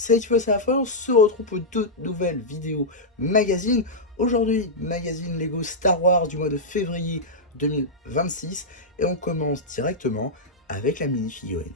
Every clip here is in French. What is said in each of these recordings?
C'est Expo Safa, on se retrouve pour deux nouvelles vidéos magazine. Aujourd'hui, magazine Lego Star Wars du mois de février 2026. Et on commence directement avec la mini-figurine.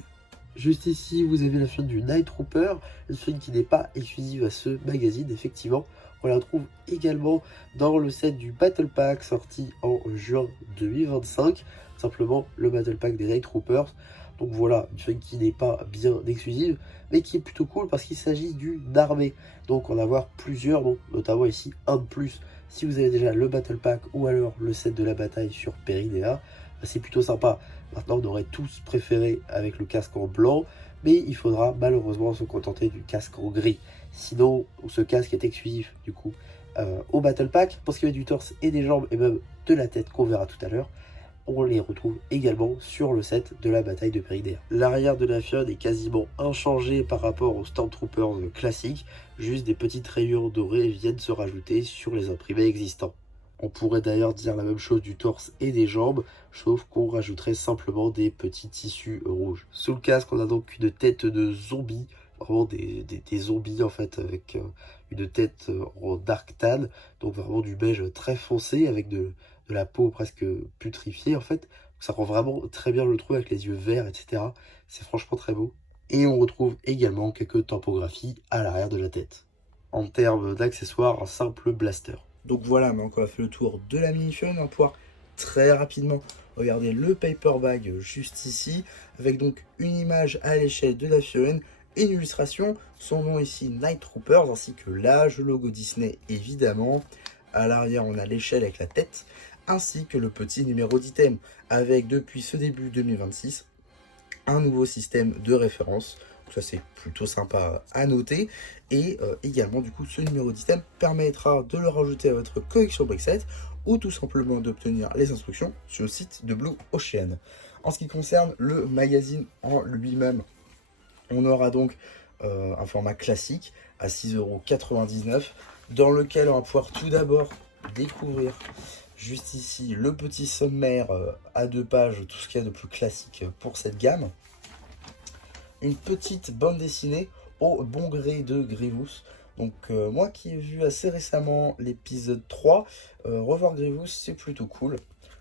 Juste ici, vous avez la figurine du Night Trooper, une figurine qui n'est pas exclusive à ce magazine, effectivement. On la trouve également dans le set du Battle Pack sorti en juin 2025. Simplement le Battle Pack des Night Troopers. Donc voilà, une figurine qui n'est pas bien exclusive, mais qui est plutôt cool parce qu'il s'agit d'une armée. Donc on va avoir plusieurs, donc, notamment ici un de plus. Si vous avez déjà le Battle Pack ou alors le set de la bataille sur Peridea, c'est plutôt sympa. Maintenant, on aurait tous préféré avec le casque en blanc, mais il faudra malheureusement se contenter du casque en gris. Sinon, ce casque est exclusif du coup au Battle Pack. Pour ce qui est du torse et des jambes et même de la tête qu'on verra tout à l'heure, on les retrouve également sur le set de la bataille de Peridea. L'arrière de la figurine est quasiment inchangé par rapport aux Stormtroopers classiques, juste des petites rayures dorées viennent se rajouter sur les imprimés existants. On pourrait d'ailleurs dire la même chose du torse et des jambes, sauf qu'on rajouterait simplement des petits tissus rouges. Sous le casque, on a donc une tête de zombie, vraiment des zombies en fait, avec une tête en dark tan, donc vraiment du beige très foncé, avec de la peau presque putrifiée en fait. Ça rend vraiment très bien le trou avec les yeux verts, etc. C'est franchement très beau. Et on retrouve également quelques typographies à l'arrière de la tête. En termes d'accessoires, un simple blaster. Donc voilà, maintenant qu'on a fait le tour de la mini-figurine, on va pouvoir très rapidement regarder le paper bag juste ici, avec donc une image à l'échelle de la figurine et une illustration, son nom ici Night Troopers, ainsi que l'âge, le logo Disney évidemment. À l'arrière, on a l'échelle avec la tête, ainsi que le petit numéro d'item, avec depuis ce début 2026, un nouveau système de référence. Ça c'est plutôt sympa à noter. Et également du coup ce numéro d'item permettra de le rajouter à votre collection Brickset ou tout simplement d'obtenir les instructions sur le site de Blue Ocean. En ce qui concerne le magazine en lui-même, on aura donc un format classique à 6,99 € dans lequel on va pouvoir tout d'abord découvrir juste ici le petit sommaire à 2 pages, tout ce qu'il y a de plus classique pour cette gamme. Une petite bande dessinée au bon gré de Grievous. Donc moi qui ai vu assez récemment l'épisode 3, revoir Grievous c'est plutôt cool.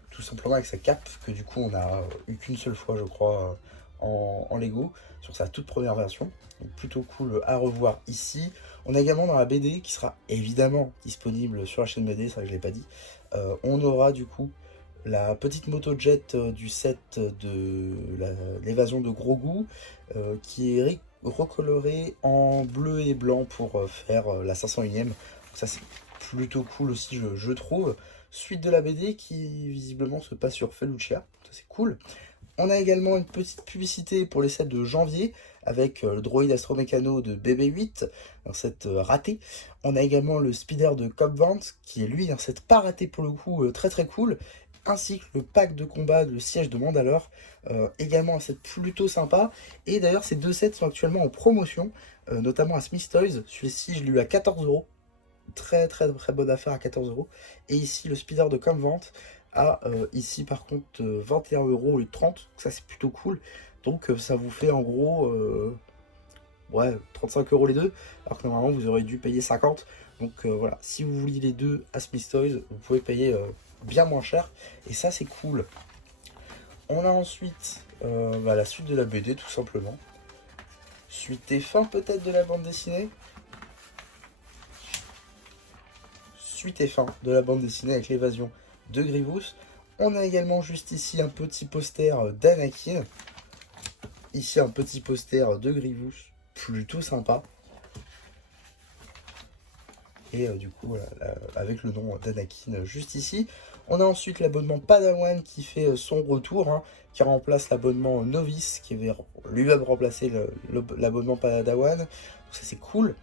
Tout simplement avec sa cape, que du coup on a eu qu'une seule fois je crois en Lego, sur sa toute première version. Donc plutôt cool à revoir ici. On a également dans la BD, qui sera évidemment disponible sur la chaîne BD, c'est vrai que je ne l'ai pas dit, on aura du coup la petite moto jet du set de l'évasion de Grogu, qui est recolorée en bleu et blanc pour faire la 501ème. Donc ça c'est plutôt cool aussi je trouve. Suite de la BD qui visiblement se passe sur Felucia, ça c'est cool. On a également une petite publicité pour les sets de janvier avec le droïde astromécano de BB-8, un set raté. On a également le speeder de Cobb Vanth, qui est lui un set pas raté pour le coup, très très cool, ainsi que le pack de combat de siège de Mandalore, également un set plutôt sympa. Et d'ailleurs ces deux sets sont actuellement en promotion, notamment à Smith Toys. Celui-ci je l'ai eu à 14 €. Très très très bonne affaire à 14 €. Et ici le speeder de Cobb Vanth à ici par contre 21 € au lieu de 30, donc ça c'est plutôt cool. Donc ça vous fait en gros ouais, 35 € les deux, alors que normalement vous aurez dû payer 50. Donc voilà, si vous vouliez les deux à Smith Toys, vous pouvez payer bien moins cher, et ça c'est cool. On a ensuite la suite de la BD tout simplement. Suite et fin peut-être de la bande dessinée. Suite et fin de la bande dessinée avec l'évasion de Grievous. On a également juste ici un petit poster d'Anakin. Ici un petit poster de Grievous, plutôt sympa. Et du coup, voilà, avec le nom d'Anakin juste ici. On a ensuite l'abonnement Padawan qui fait son retour, hein, qui remplace l'abonnement Novice, qui avait lui-même remplacé l'abonnement Padawan. Donc ça c'est cool.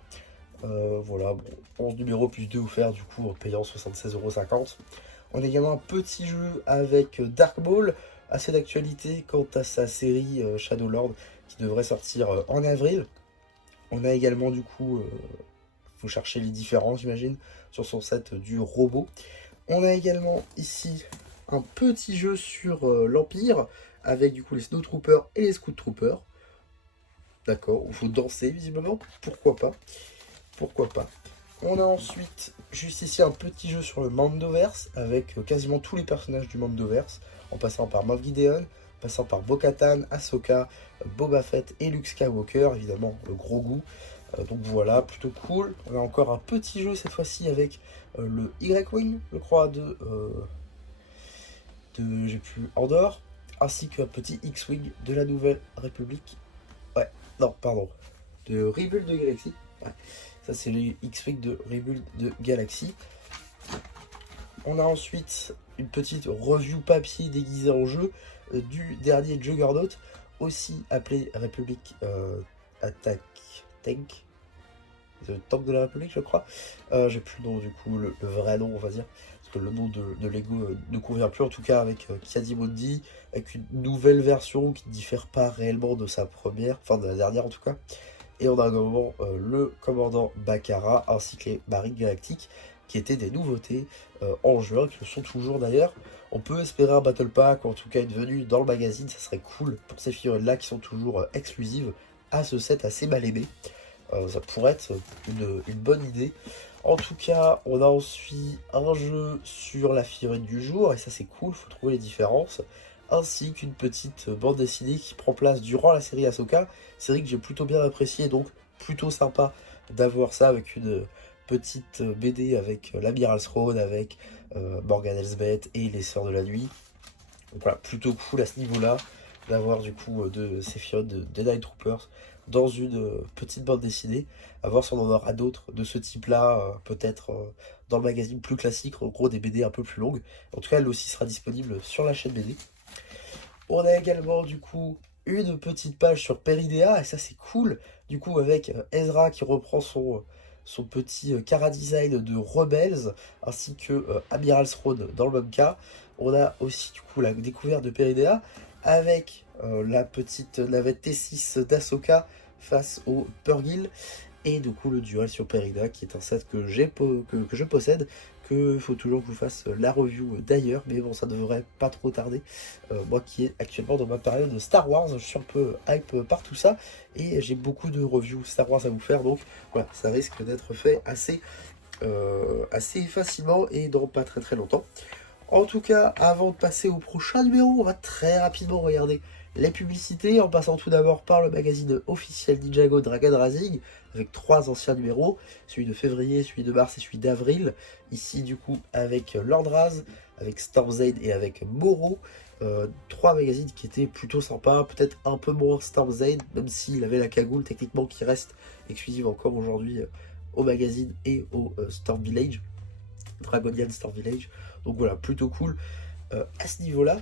Voilà, bon, 11 numéros plus 2 offerts du coup en payant 76,50 €. On a également un petit jeu avec Dark Ball, assez d'actualité quant à sa série Shadow Lord qui devrait sortir en avril. On a également du coup, faut chercher les différences j'imagine, sur son set du robot. On a également ici un petit jeu sur l'Empire avec du coup les Snowtroopers et les Scout Troopers. d'accord, il faut danser visiblement, pourquoi pas, pourquoi pas. On a ensuite, juste ici, un petit jeu sur le Mandoverse, avec quasiment tous les personnages du Mandoverse, en passant par Moff Gideon, passant par Bo-Katan, Ahsoka, Boba Fett et Luke Skywalker, évidemment le gros goût. Donc voilà, plutôt cool. On a encore un petit jeu cette fois-ci avec le Y-Wing, je crois, j'ai plus, Andorre, ainsi qu'un petit X-Wing de la Nouvelle République. Ouais, non, pardon, de Rebuild de Galaxy. Ouais. Ça, c'est le X-Wing de Rebuild de Galaxy. On a ensuite une petite review papier déguisée en jeu du dernier Juggernaut, aussi appelé République Attack Tank. C'est le tank de la République, je crois. J'ai plus le nom, du coup, le vrai nom, on va dire. Parce que le nom de Lego ne convient plus, en tout cas, avec Ki-Adi-Mundi, avec une nouvelle version qui ne diffère pas réellement de sa première, enfin de la dernière en tout cas. Et on a également le commandant Bakara ainsi que les marines galactiques qui étaient des nouveautés en juin, qui le sont toujours d'ailleurs. On peut espérer un Battle Pack ou en tout cas une venue dans le magazine, ça serait cool pour ces figurines-là qui sont toujours exclusives à ce set assez mal aimé. Ça pourrait être une bonne idée. En tout cas, on a ensuite un jeu sur la figurine du jour, et ça c'est cool, faut trouver les différences, ainsi qu'une petite bande dessinée qui prend place durant la série Ahsoka, série que j'ai plutôt bien appréciée, donc plutôt sympa d'avoir ça avec une petite BD avec l'Amiral Throne, avec Morgan Elsbeth et les Sœurs de la Nuit. Donc voilà, plutôt cool à ce niveau-là d'avoir du coup de ces figurines de Night Troopers dans une petite bande dessinée, à voir si on en aura d'autres de ce type-là, peut-être dans le magazine plus classique, en gros des BD un peu plus longues. En tout cas, elle aussi sera disponible sur la chaîne BD. On a également du coup une petite page sur Peridea, et ça c'est cool, du coup avec Ezra qui reprend son petit chara-design de Rebels, ainsi que Amiral Throne dans le même cas. On a aussi du coup la découverte de Peridea, avec la petite navette T6 d'Ahsoka face au Purrgil, et du coup le duel sur Peridea qui est un set que je possède, que faut toujours que je vous fasse la review d'ailleurs, mais bon ça devrait pas trop tarder. Moi qui est actuellement dans ma période de Star Wars, je suis un peu hype par tout ça, et j'ai beaucoup de reviews Star Wars à vous faire, donc voilà, ça risque d'être fait assez facilement et dans pas très longtemps. En tout cas, avant de passer au prochain numéro, on va très rapidement regarder les publicités, en passant tout d'abord par le magazine officiel Ninjago Dragon Rising, avec 3 anciens numéros, celui de février, celui de mars et celui d'avril. Ici, du coup, avec Lord Raz, avec Stormzade et avec Moro. 3 magazines qui étaient plutôt sympas, peut-être un peu moins Stormzade, même s'il avait la cagoule techniquement qui reste exclusive encore aujourd'hui au magazine et au Storm Village, Dragonian Storm Village. Donc voilà, plutôt cool à ce niveau-là.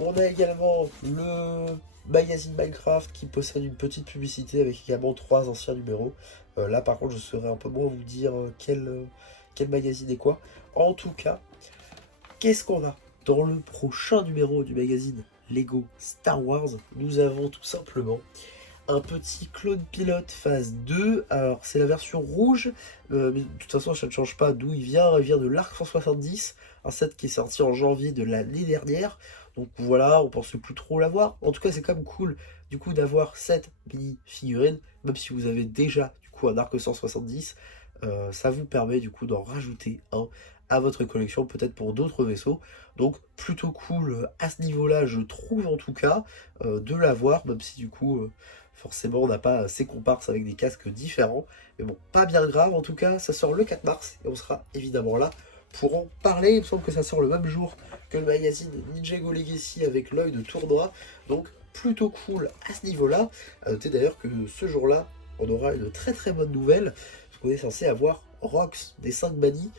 On a également le magazine Minecraft qui possède une petite publicité avec également 3 anciens numéros. Là par contre je saurais un peu moins vous dire quel magazine est quoi. En tout cas, qu'est-ce qu'on a dans le prochain numéro du magazine Lego Star Wars? Nous avons tout simplement un petit Clone Pilote phase 2. Alors c'est la version rouge, mais de toute façon ça ne change pas d'où il vient de l'Arc 170, un set qui est sorti en janvier de l'année dernière. Donc voilà, on pense plus trop l'avoir. En tout cas c'est quand même cool du coup d'avoir cette mini figurine, même si vous avez déjà du coup un Arc 170, ça vous permet du coup d'en rajouter un à votre collection, peut-être pour d'autres vaisseaux. Donc plutôt cool à ce niveau-là, je trouve en tout cas, de l'avoir, même si du coup forcément on n'a pas ces comparses avec des casques différents. Mais bon, pas bien grave en tout cas, ça sort le 4 mars et on sera évidemment là pour en parler. Il me semble que ça sort le même jour que le magazine Ninjago Legacy avec l'œil de tournoi. Donc plutôt cool à ce niveau-là. À noter d'ailleurs que ce jour-là, on aura une très bonne nouvelle, parce qu'on est censé avoir Rox des 5 bannis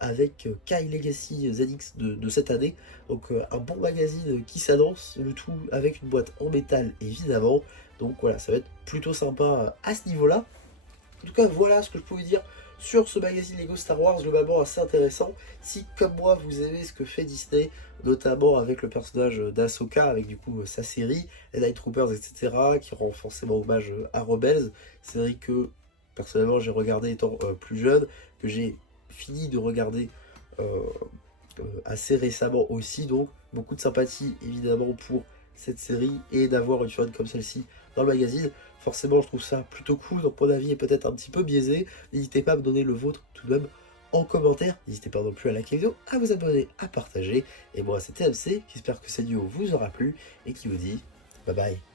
avec Kai Legacy ZX de cette année. Donc un bon magazine qui s'annonce, le tout avec une boîte en métal évidemment. Donc voilà, ça va être plutôt sympa à ce niveau-là. En tout cas, voilà ce que je pouvais dire sur ce magazine Lego Star Wars, globalement assez intéressant. Si, comme moi, vous aimez ce que fait Disney, notamment avec le personnage d'Ahsoka, avec du coup sa série, les Night Troopers, etc., qui rend forcément hommage à Rebels, série que, personnellement, j'ai regardé étant plus jeune, que j'ai fini de regarder assez récemment aussi, donc beaucoup de sympathie, évidemment, pour cette série, et d'avoir une figurine comme celle-ci dans le magazine. Forcément, je trouve ça plutôt cool, donc mon avis est peut-être un petit peu biaisé. N'hésitez pas à me donner le vôtre tout de même en commentaire. N'hésitez pas non plus à liker la vidéo, à vous abonner, à partager. Et moi, c'était MC, qui espère que cette vidéo vous aura plu et qui vous dit bye bye.